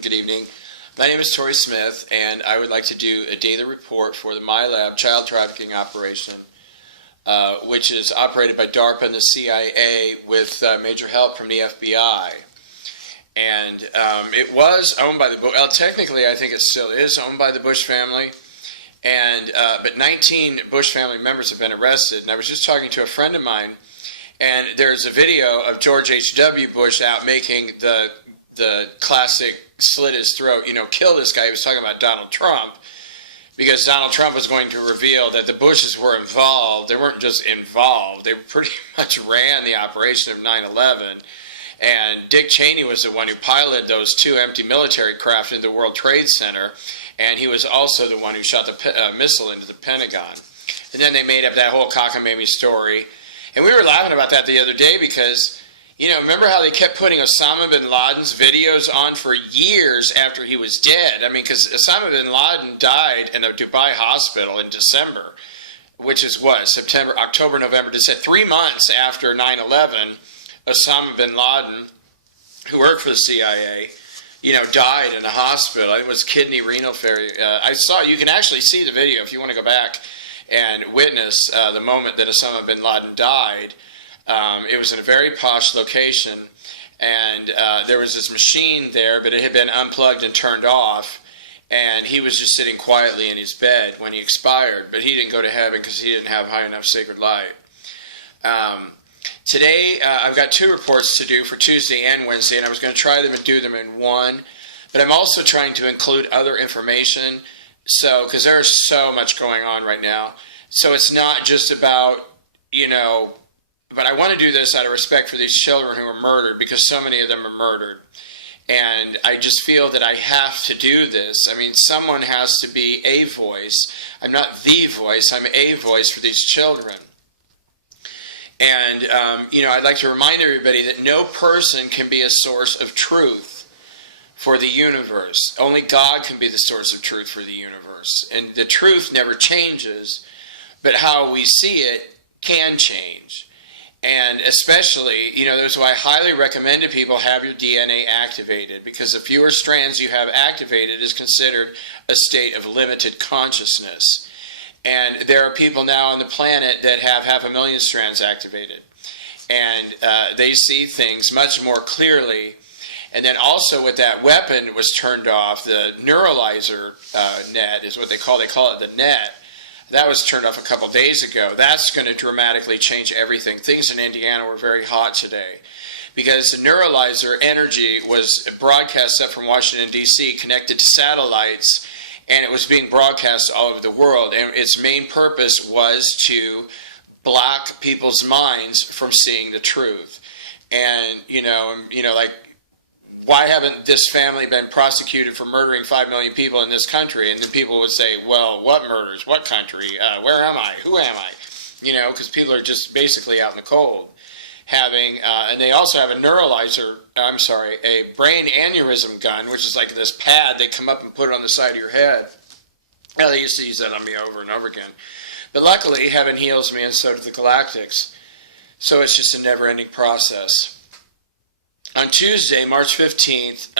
Good evening. My name is Tori Smith, and I would like to do a daily report for the MILAB child trafficking operation, which is operated by DARPA and the CIA with major help from the FBI. And it was owned by the Bush. Well, technically, I think it still is owned by the Bush family. And but 19 Bush family members have been arrested. And I was just talking to a friend of mine, and there's a video of George H.W. Bush out making the classic slit his throat, kill this guy. He was talking about Donald Trump, because Donald Trump was going to reveal that the Bushes were involved. They weren't just involved. They pretty much ran the operation of 9/11. And Dick Cheney was the one who piloted those two empty military craft into the World Trade Center. And he was also the one who shot the missile into the Pentagon. And then they made up that whole cockamamie story. And we were laughing about that the other day because, remember how they kept putting Osama bin Laden's videos on for years after he was dead? I mean, because Osama bin Laden died in a Dubai hospital in December, which is what, September, October, November, December, 3 months after 9/11, Osama bin Laden, who worked for the CIA, died in a hospital. It was kidney renal failure. You can actually see the video if you want to go back and witness the moment that Osama bin Laden died. It was in a very posh location, and there was this machine there, but it had been unplugged and turned off, and he was just sitting quietly in his bed when he expired, but he didn't go to heaven because he didn't have high enough sacred light. Today, I've got 2 reports to do for Tuesday and Wednesday, and I was going to try them and do them in one, but I'm also trying to include other information, because there's so much going on right now. So it's not just about, but I want to do this out of respect for these children who were murdered, because so many of them are murdered. And I just feel that I have to do this. I mean, someone has to be a voice. I'm not the voice, I'm a voice for these children. And, I'd like to remind everybody that no person can be a source of truth for the universe. Only God can be the source of truth for the universe. And the truth never changes, but how we see it can change. And especially, that's why I highly recommend to people have your DNA activated, because the fewer strands you have activated is considered a state of limited consciousness. And there are people now on the planet that have 500,000 strands activated. And they see things much more clearly. And then also with that weapon was turned off, the neuralizer net is what they call it the net. That was turned off a couple days ago. That's going to dramatically change everything. Things in Indiana were very hot today, because the neuralizer energy was broadcast up from Washington, D.C., connected to satellites, and it was being broadcast all over the world. And its main purpose was to block people's minds from seeing the truth. And, why haven't this family been prosecuted for murdering 5 million people in this country? And then people would say, well, what murders? What country? Where am I? Who am I? Because people are just basically out in the cold. And they also have a brain aneurysm gun, which is like this pad. They come up and put it on the side of your head. Well, they used to use that on me over and over again. But luckily, heaven heals me, and so do the galactics. So it's just a never-ending process. On Tuesday, March 15th,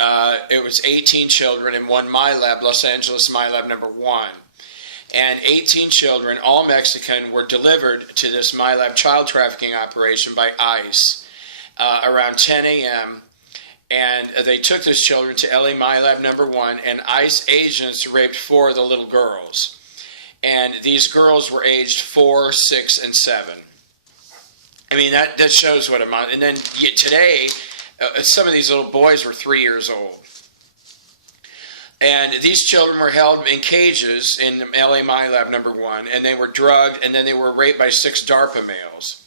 it was 18 children in one MILAB, Los Angeles MILAB number 1. And 18 children, all Mexican, were delivered to this MILAB child trafficking operation by ICE around 10 a.m. And they took those children to LA MILAB number 1, and ICE agents raped 4 of the little girls. And these girls were aged 4, 6, and 7. I mean, that shows what amount. And then today, some of these little boys were 3 years old. And these children were held in cages in LA MILAB number 1, and they were drugged, and then they were raped by 6 DARPA males.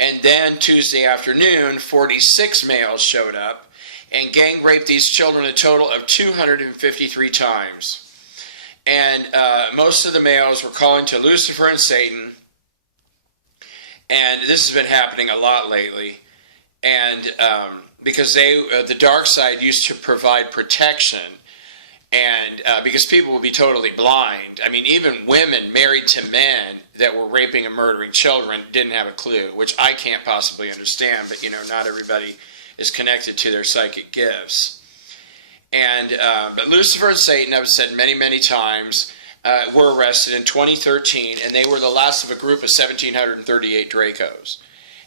And then Tuesday afternoon, 46 males showed up and gang raped these children a total of 253 times. And most of the males were calling to Lucifer and Satan, and this has been happening a lot lately. And because the dark side used to provide protection, and because people would be totally blind. I mean, even women married to men that were raping and murdering children didn't have a clue, which I can't possibly understand, but not everybody is connected to their psychic gifts. And but Lucifer and Satan, I've said many, many times, were arrested in 2013, and they were the last of a group of 1,738 Dracos.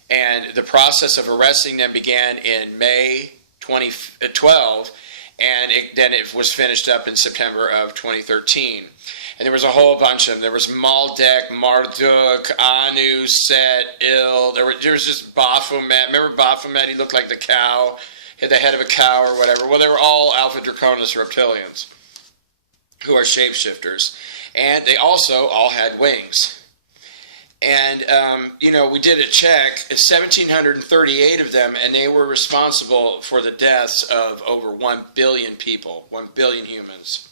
And the process of arresting them began in May 2012, and then it was finished up in September of 2013. And there was a whole bunch of them. There was Maldek, Marduk, Anu, Set, Il. There was just Baphomet. Remember Baphomet? He looked like the cow. He had the head of a cow or whatever. Well, they were all Alpha Draconis reptilians, who are shapeshifters. And they also all had wings. And, we did a check, 1,738 of them, and they were responsible for the deaths of over 1 billion people, 1 billion humans.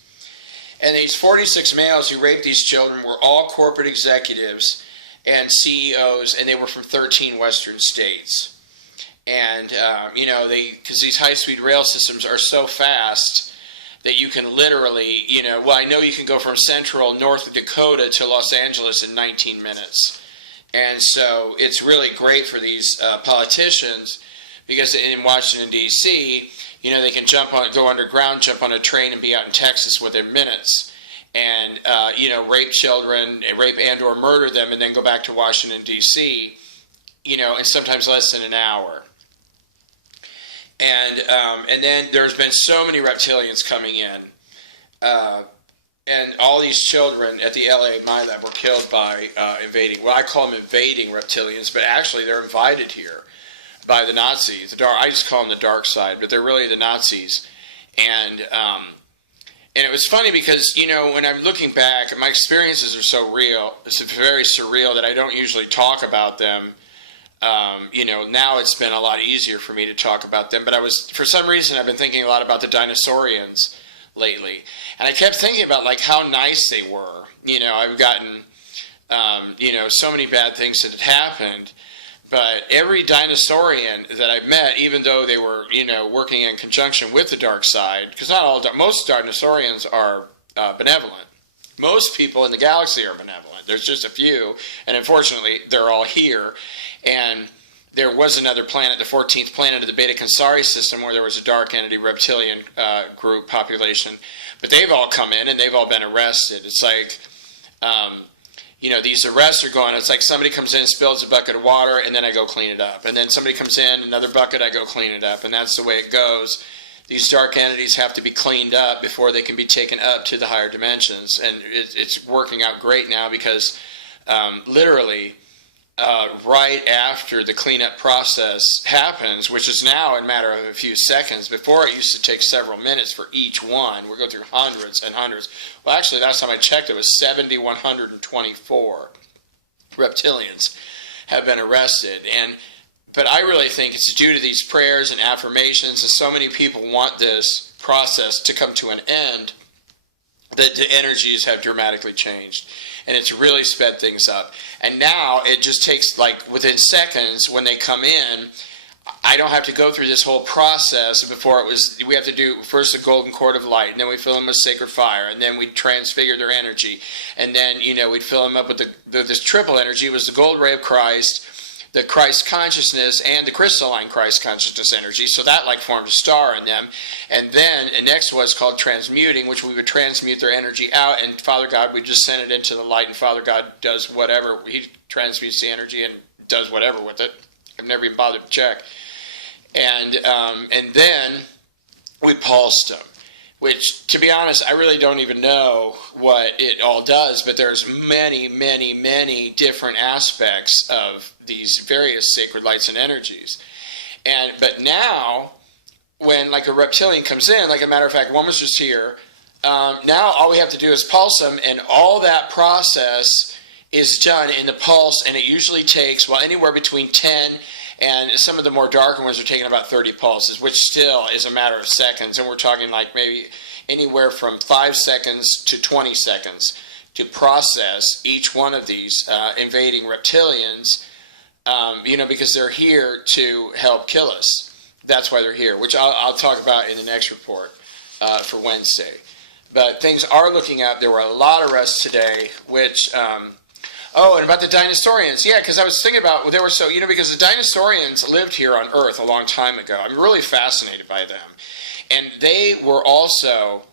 And these 46 males who raped these children were all corporate executives and CEOs, and they were from 13 Western states. And, because these high-speed rail systems are so fast that you can literally, I know you can go from central North Dakota to Los Angeles in 19 minutes. And so it's really great for these politicians, because in Washington, D.C., they can go underground, jump on a train, and be out in Texas within minutes. And, rape children, rape and or murder them, and then go back to Washington, D.C., in sometimes less than an hour. And then there's been so many reptilians coming in. And all these children at the LA MILAB were killed by invading, I call them invading reptilians, but actually they're invited here by the Nazis. I just call them the dark side, but they're really the Nazis. And it was funny because, when I'm looking back, my experiences are so real, it's very surreal that I don't usually talk about them. Now it's been a lot easier for me to talk about them, but for some reason, I've been thinking a lot about the Dinosaurians lately. And I kept thinking about, how nice they were. I've gotten, so many bad things that had happened, but every dinosaurian that I've met, even though they were, working in conjunction with the dark side, because most dinosaurians are benevolent. Most people in the galaxy are benevolent. There's just a few, and unfortunately, they're all here. And there was another planet, the 14th planet of the Beta Cancari system, where there was a dark entity reptilian group population. But they've all come in, and they've all been arrested. It's like, these arrests are going, it's like somebody comes in, spills a bucket of water, and then I go clean it up. And then somebody comes in, another bucket, I go clean it up. And that's the way it goes. These dark entities have to be cleaned up before they can be taken up to the higher dimensions. And it's working out great now because literally right after the cleanup process happens, which is now in a matter of a few seconds. Before, it used to take several minutes for each one. We go through hundreds and hundreds. Well, actually, last time I checked, it was 7,124 reptilians have been arrested. But I really think it's due to these prayers and affirmations, and so many people want this process to come to an end, that the energies have dramatically changed. And it's really sped things up. And now it just takes, within seconds, when they come in, I don't have to go through this whole process. Before, we have to do first the golden cord of light, and then we fill them with sacred fire, and then we transfigure their energy. And then, we'd fill them up with this triple energy. It was the gold ray of Christ, the Christ consciousness, and the crystalline Christ consciousness energy. So that formed a star in them. And then the next was called transmuting, which we would transmute their energy out, and Father God, we just send it into the light, and Father God does whatever. He transmutes the energy and does whatever with it. I've never even bothered to check. And then we pulsed them, which, to be honest, I really don't even know what it all does, but there's many, many, many different aspects of these various sacred lights and energies. But now, when a reptilian comes in, a matter of fact, one was just here, now all we have to do is pulse them, and all that process is done in the pulse, and it usually takes, anywhere between 10 and some of the more darker ones are taking about 30 pulses, which still is a matter of seconds, and we're talking maybe anywhere from 5 seconds to 20 seconds to process each one of these invading reptilians, because they're here to help kill us. That's why they're here, which I'll talk about in the next report for Wednesday. But things are looking up. There were a lot of arrests today, which... and about the Dinosaurians. Yeah, because I was thinking about, because the Dinosaurians lived here on Earth a long time ago. I'm really fascinated by them. And they were also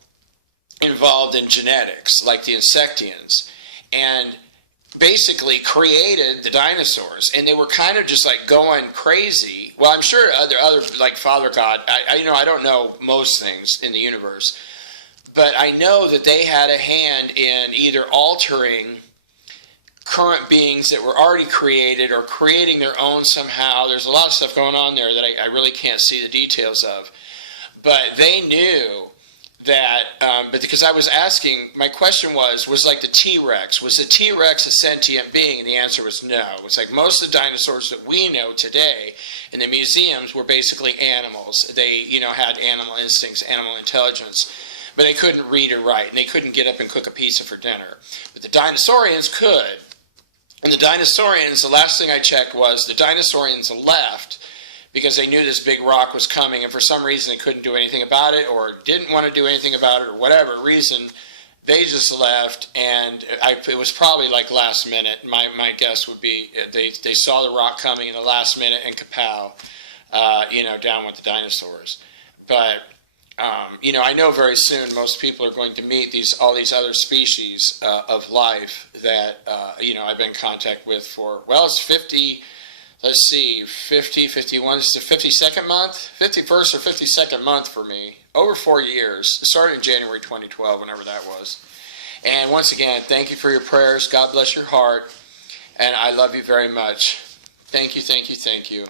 involved in genetics, like the Insectians, and basically created the dinosaurs. And they were kind of just like going crazy. Well, I'm sure other like Father God, I don't know most things in the universe, but I know that they had a hand in either altering current beings that were already created or creating their own somehow. There's a lot of stuff going on there that I really can't see the details of. But they knew that, but because I was asking, my question was like the T-Rex. Was the T-Rex a sentient being? And the answer was no. It was like most of the dinosaurs that we know today in the museums were basically animals. They, had animal instincts, animal intelligence, but they couldn't read or write, and they couldn't get up and cook a pizza for dinner. But the Dinosaurians could. And the Dinosaurians, the last thing I checked was the Dinosaurians left because they knew this big rock was coming, and for some reason they couldn't do anything about it or didn't want to do anything about it or whatever reason, they just left, and it was probably like last minute. My guess would be they saw the rock coming in the last minute and kapow, down with the dinosaurs. But, I know very soon most people are going to meet all these other species of life that, I've been in contact with for, it's 50... Let's see, 50, 51, this is the 52nd month? 51st or 52nd month for me. Over 4 years. It started in January 2012, whenever that was. And once again, thank you for your prayers. God bless your heart. And I love you very much. Thank you, thank you, thank you.